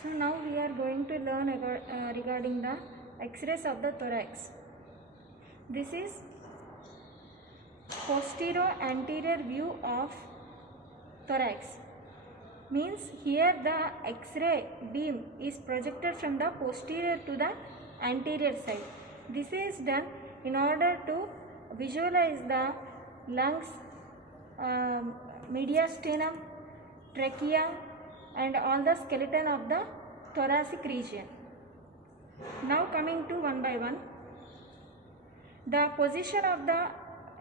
So now we are going to learn about, regarding the X-rays of the thorax. This is posterior anterior view of thorax. Means here the X-ray beam is projected from the posterior to the anterior side. This is done in order to visualize the lungs, mediastinum, trachea and all the skeleton of the thoracic region. Now coming to one by one, the position of the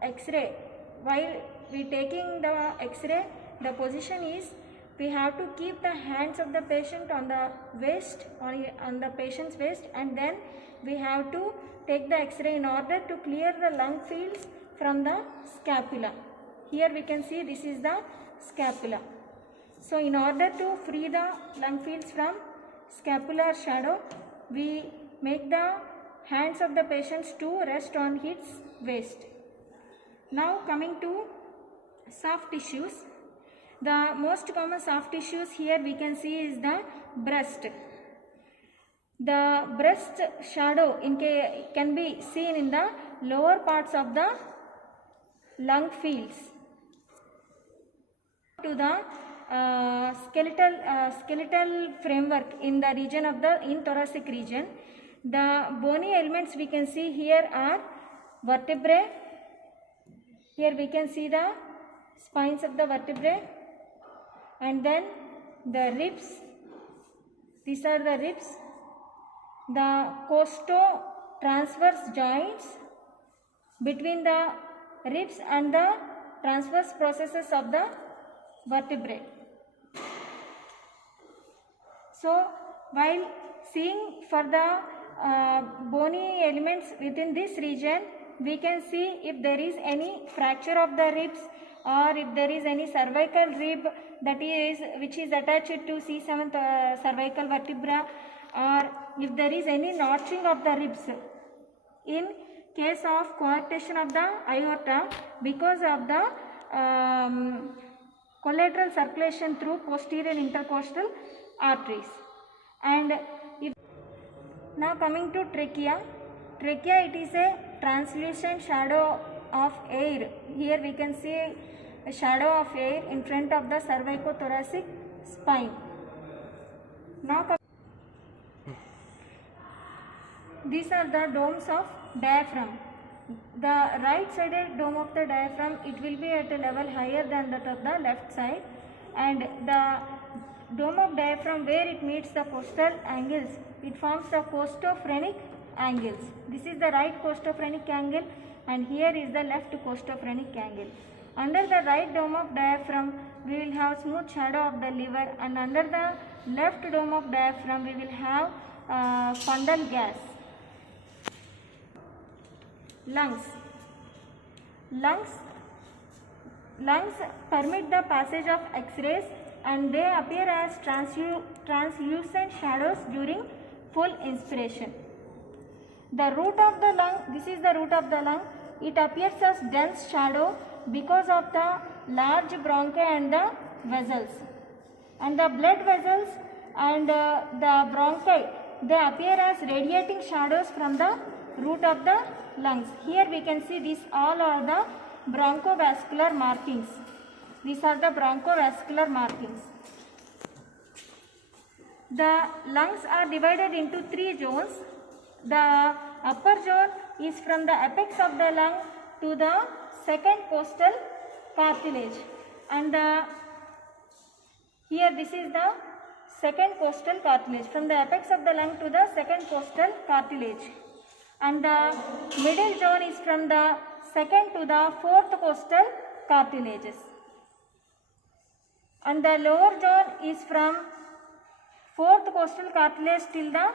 X-ray. While we taking the X-ray, the position is we have to keep the hands of the patient on the waist, on the patient's waist, and then we have to take the X-ray in order to clear the lung fields from the scapula. Here we can see this is the scapula. So in order to free the lung fields from scapular shadow, we make the hands of the patients to rest on its waist. Now coming to soft tissues. The most common soft tissues here we can see is the breast. The breast shadow can be seen in the lower parts of the lung fields. To the skeletal framework in the region of the thoracic region, the bony elements we can see here are vertebrae. Here we can see the spines of the vertebrae, and then the ribs. These are the ribs. The costo-transverse joints between the ribs and the transverse processes of the vertebrae. So while seeing for the bony elements within this region, we can see if there is any fracture of the ribs, or if there is any cervical rib which is attached to C7 cervical vertebra, or if there is any notching of the ribs. In case of coarctation of the aorta, because of the collateral circulation through posterior intercostal arteries. And now coming to trachea. Trachea, it is a translucent shadow of air. Here we can see a shadow of air in front of the cervicothoracic spine. Now these are the domes of diaphragm. The right sided dome of the diaphragm, it will be at a level higher than that of the left side, and the dome of diaphragm, where it meets the costal angles, it forms the costophrenic angles. This is the right costophrenic angle, and here is the left costophrenic angle. Under the right dome of diaphragm, we will have smooth shadow of the liver, and under the left dome of diaphragm, we will have fundal gas. Lungs. Lungs permit the passage of X-rays, and they appear as translucent shadows during full inspiration. The root of the lung, this is the root of the lung, it appears as dense shadow because of the large bronchi and the vessels. And the blood vessels and the bronchi, they appear as radiating shadows from the root of the lungs. Here we can see these all are the bronchovascular markings. These are the bronchovascular markings. The lungs are divided into three zones. The upper zone is from the apex of the lung to the second costal cartilage, and here this is the second costal cartilage, from the apex of the lung to the second costal cartilage, and the middle zone is from the second to the fourth costal cartilages, and the lower zone is from fourth costal cartilage till the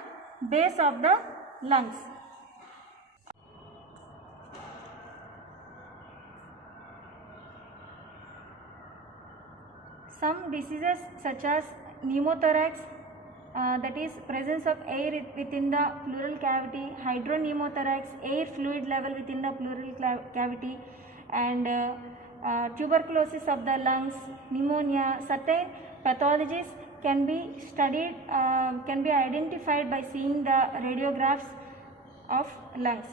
base of the lungs. Some diseases such as pneumothorax, that is presence of air within the pleural cavity, hydropneumothorax, air fluid level within the pleural cavity, and tuberculosis of the lungs, pneumonia, certain pathologies can be studied, can be identified by seeing the radiographs of lungs.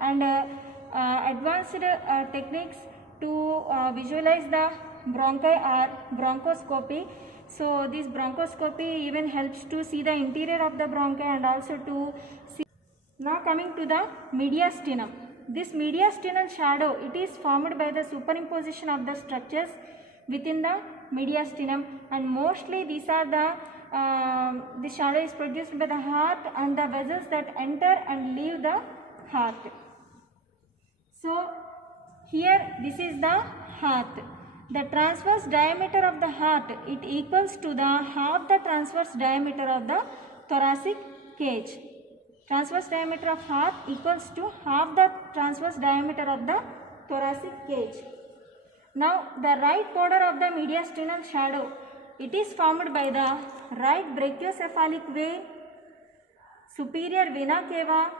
And advanced techniques to visualize the bronchi are bronchoscopy. So this bronchoscopy even helps to see the interior of the bronchi and also to see. Now coming to the mediastinum. This mediastinal shadow, it is formed by the superimposition of the structures within the mediastinum, and mostly these are the shadow is produced by the heart and the vessels that enter and leave the heart. So here this is the heart. The transverse diameter of the heart, it equals to the half the transverse diameter of the thoracic cage. Transverse diameter of heart equals to half the transverse diameter of the thoracic cage. Now the right border of the mediastinal shadow, it is formed by the right brachiocephalic vein, superior vena cava,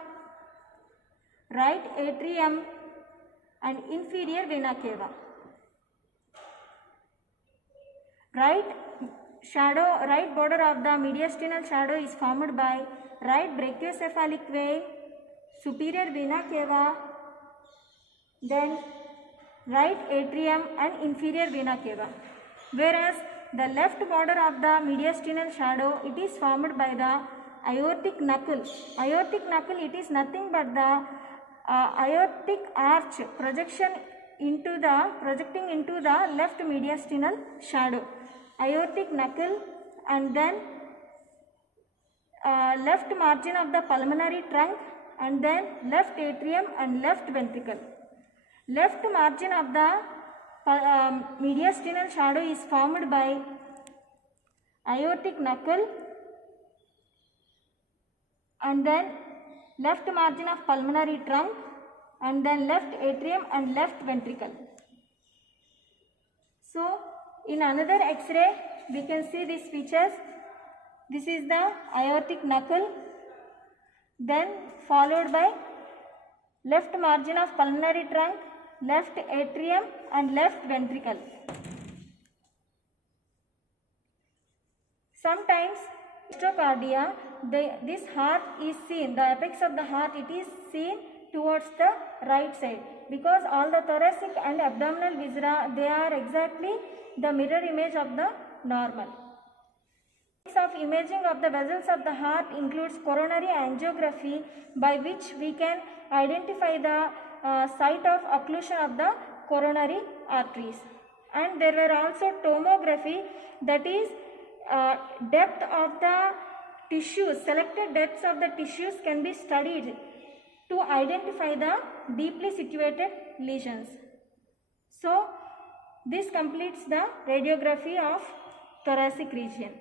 right atrium and inferior vena cava. Right border of the mediastinal shadow is formed by right brachiocephalic vein, superior vena cava, then right atrium and inferior vena cava. Whereas the left border of the mediastinal shadow, it is formed by the aortic knuckle. Aortic knuckle, it is nothing but the aortic arch projecting into the left mediastinal shadow. Aortic knuckle and then left margin of the pulmonary trunk and then left atrium and left ventricle. Left margin of the mediastinal shadow is formed by aortic knuckle and then left margin of pulmonary trunk and then left atrium and left ventricle. So in another X-ray we can see these features. This is the aortic knuckle, then followed by left margin of pulmonary trunk, left atrium and left ventricle. Sometimes astrocardia, this heart is seen, the apex of the heart, it is seen towards the right side, because all the thoracic and abdominal viscera, they are exactly the mirror image of the normal. Of imaging of the vessels of the heart includes coronary angiography, by which we can identify the site of occlusion of the coronary arteries. And there were also tomography, that is depth of the tissues, selected depths of the tissues can be studied to identify the deeply situated lesions. So this completes the radiography of thoracic region.